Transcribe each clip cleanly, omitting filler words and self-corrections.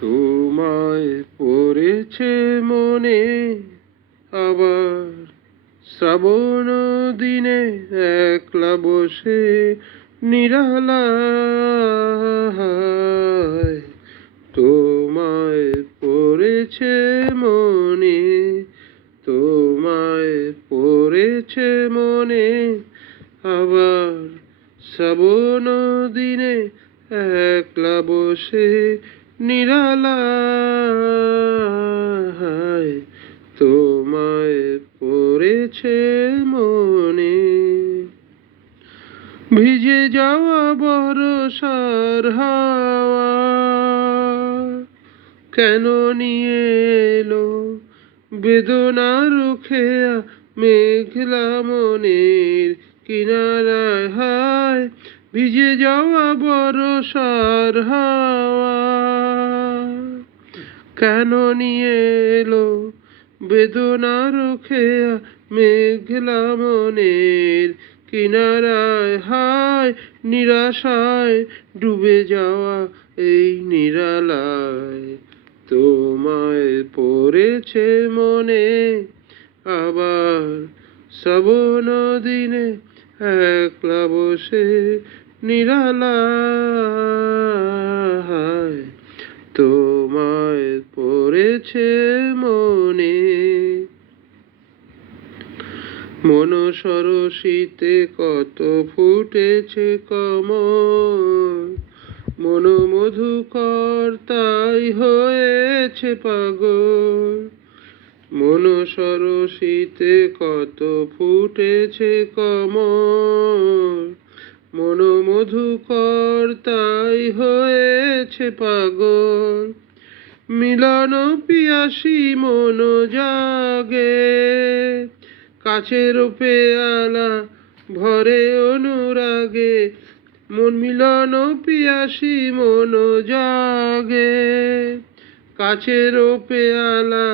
তোমায় পড়েছে মনে আবার শ্রাবণ দিনে একলা বসে নিরালায়। তোমায় পড়েছে মনে, তোমায় পড়েছে মনে আবার শ্রাবণ দিনে একলা বসে নিরালায়। তোমায় পড়েছে মনে। ভিজে যাওয়া বরষার হাওয়া কেন নিয়ে এলো বেদনার খেয়া মেঘলা মনের কিনারায় হায়। ভিজে যাওয়া বরষার হাওয়া কেন নিয়ে এলো বেদনার খেয়া মেঘলা মনের কিনারায় হায়। নিরাশায় ডুবে যাওয়া এই নিরালায়। তোমায় পড়েছে মনে আবার শ্রাবণ দিনে একলা বসে নিরালায়। তোমায় পড়েছে মনে। মন সরসিতে কত ফুটেছে কমল, মন মধুকর তাই হয়েছে পাগল। মন সরসিতে কত ফুটেছে কমল, মন মধুকর তাই হয়েছে পাগল। মিলন পিয়াসী মন জাগে, কাছের পেয়ালা ভরে অনুরাগে। মন মিলন পিয়াসী মন জাগে, কাছের পেয়ালা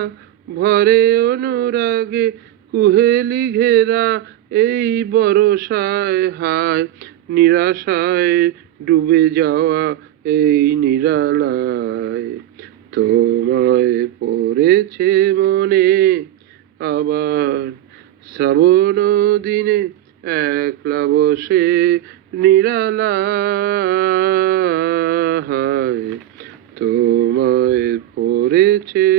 ভরে অনুরাগে। কুহেলি ঘেরা এই বরষায় হায়, নিরাশায় ডুবে যাওয়া এই নিরালায়। তোমায় পড়েছে মনে আবার শ্রাবণ দিনে একলা বসে নিরালায়। তোমায় পড়েছে